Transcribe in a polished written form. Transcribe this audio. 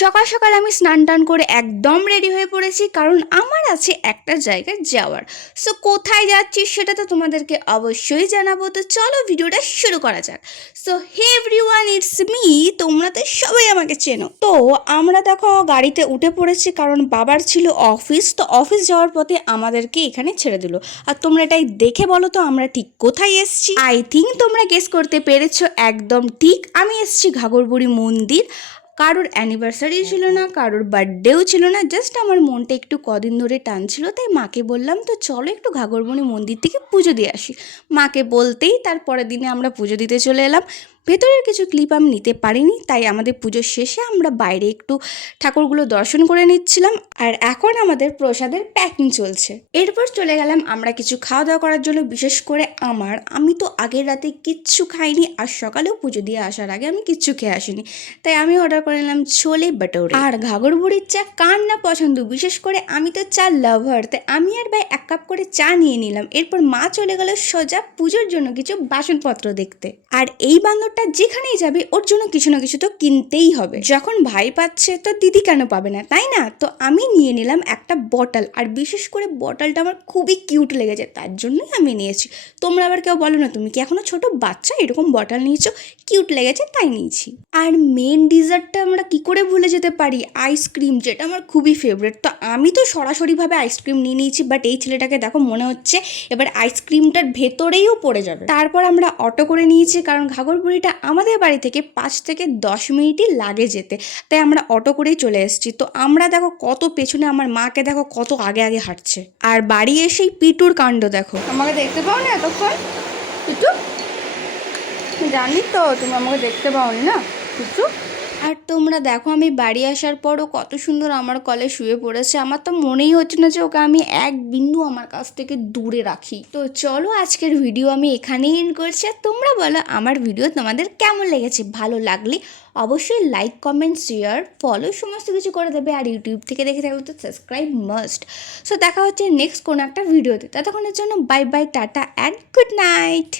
সকাল সকাল আমি স্নান টান করে একদম রেডি হয়ে পড়েছি, কারণ আমার আছে একটা জায়গায় যাওয়ার। সো কোথায় যাচ্ছি সেটা তো তোমাদেরকে অবশ্যই জানাবো। তো চলো ভিডিওটা শুরু করা যাক। So hey everyone, it's me. তোমরা তো সবাই আমাকে চেনো। তো আমরা দেখো গাড়িতে উঠে পড়েছি, কারণ বাবার ছিল অফিস। তো অফিস যাওয়ার পথে আমাদেরকে এখানে ছেড়ে দিল। আর তোমরা এটাই দেখে বলো তো আমরা ঠিক কোথায় এসছি। আই থিঙ্ক তোমরা গেস করতে পেরেছো, একদম ঠিক। আমি এসছি ঘাগরবুড়ি মন্দির। কারোর অ্যানিভার্সারি ছিল না, কারোর বার্থডেও ছিল না, জাস্ট আমার মনটা একটু কদিন ধরে টানছিল, তাই মাকে বললাম তো চলো একটু ঘাগরবুড়ি মন্দির থেকে পুজো দিয়ে আসি। মাকে বলতেই তার পরের দিনে আমরা পুজো দিতে চলে এলাম। ভেতরের কিছু ক্লিপ আমি নিতে পারিনি, তাই আমাদের পুজোর শেষে আমরা বাইরে একটু ঠাকুরগুলো দর্শন করে নিচ্ছিলাম। আর এখন আমাদের প্রসাদের প্যাকিং চলছে। এরপর চলে গেলাম আমরা কিছু খাওয়া দাওয়া করার জন্য। বিশেষ করে আমি তো আগের রাতে কিচ্ছু খাইনি, আর সকালেও পুজো দিয়ে আসার আগে আমি কিচ্ছু খেয়ে আসিনি, তাই আমি অর্ডার করে নিলাম ছোলে বাটোরে। আর ঘাগরবুড়ির চা কার না পছন্দ, বিশেষ করে আমি তো চা লাভার, তাই আমি আর ভাই 1 কাপ করে চা নিয়ে নিলাম। এরপর মা চলে গেল সোজা পুজোর জন্য কিছু বাসনপত্র দেখতে। আর এই বান্দরটা যেখানেই যাবে ওর জন্য কিছু না কিছু তো কিনতেই হবে। যখন ভাই পাচ্ছে তো দিদি কেন পাবে না, তাই না? তো আমি নিয়ে নিলাম একটা বটল, আর বিশেষ করে বটলটা আমার খুবই কিউট লেগেছে, তার জন্যই আমি নিয়েছি। তোমরা আবার কেউ বলো না তুমি কি এখনো ছোট বাচ্চা, এরকম বটল নিয়েছো, কিউট লেগেছে তাই নিয়েছি। আর মেন ডিজার্টটা আমরা কি করে ভুলে যেতে পারি, আইসক্রিম, যেটা আমার খুবই ফেভারিট। তো আমি তো সরাসরিভাবে আইসক্রিম নিয়ে নিয়েছি, বাট এই ছেলেটাকে দেখো মনে হচ্ছে এবার আইসক্রিমটার ভেতরেও পড়ে যাবে। তারপর আমরা অটো করে নিয়েছি, কারণ ঘাগরবুড়িটা আমাদের বাড়ি থেকে 5 থেকে 10 মিনিটই লাগে যেতে, তাই আমরা অটো করেই চলে এসেছি। তো আমরা দেখো কত পেছনে, আমার মাকে দেখো কত আগে আগে হাঁটছে। আর বাড়ি এসেই পিটুর কাণ্ড দেখো। আমাকে দেখতে পাও না এতক্ষণ পিটু? জানি তো তুমি আমাকে দেখতে পাওনি না কিছু। আর তোমরা দেখো আমি বাড়ি আসার পরও কত সুন্দর আমার কলে শুয়ে পড়েছে। আমার তো মনেই হচ্ছে না যে ওকে আমি এক বিন্দু আমার কাছ থেকে দূরে রাখি। তো চলো আজকের ভিডিও আমি এখানেই এন্ড করছি। আর তোমরা বলো আমার ভিডিও তোমাদের কেমন লেগেছে। ভালো লাগলে অবশ্যই লাইক, কমেন্ট, শেয়ার, ফলো সমস্ত কিছু করে দেবে। আর ইউটিউব থেকে দেখে থাকলে তো সাবস্ক্রাইব মাস্ট। সো দেখা হচ্ছে নেক্সট কোনো একটা ভিডিওতে। ততক্ষণের জন্য bye bye, tata and good night.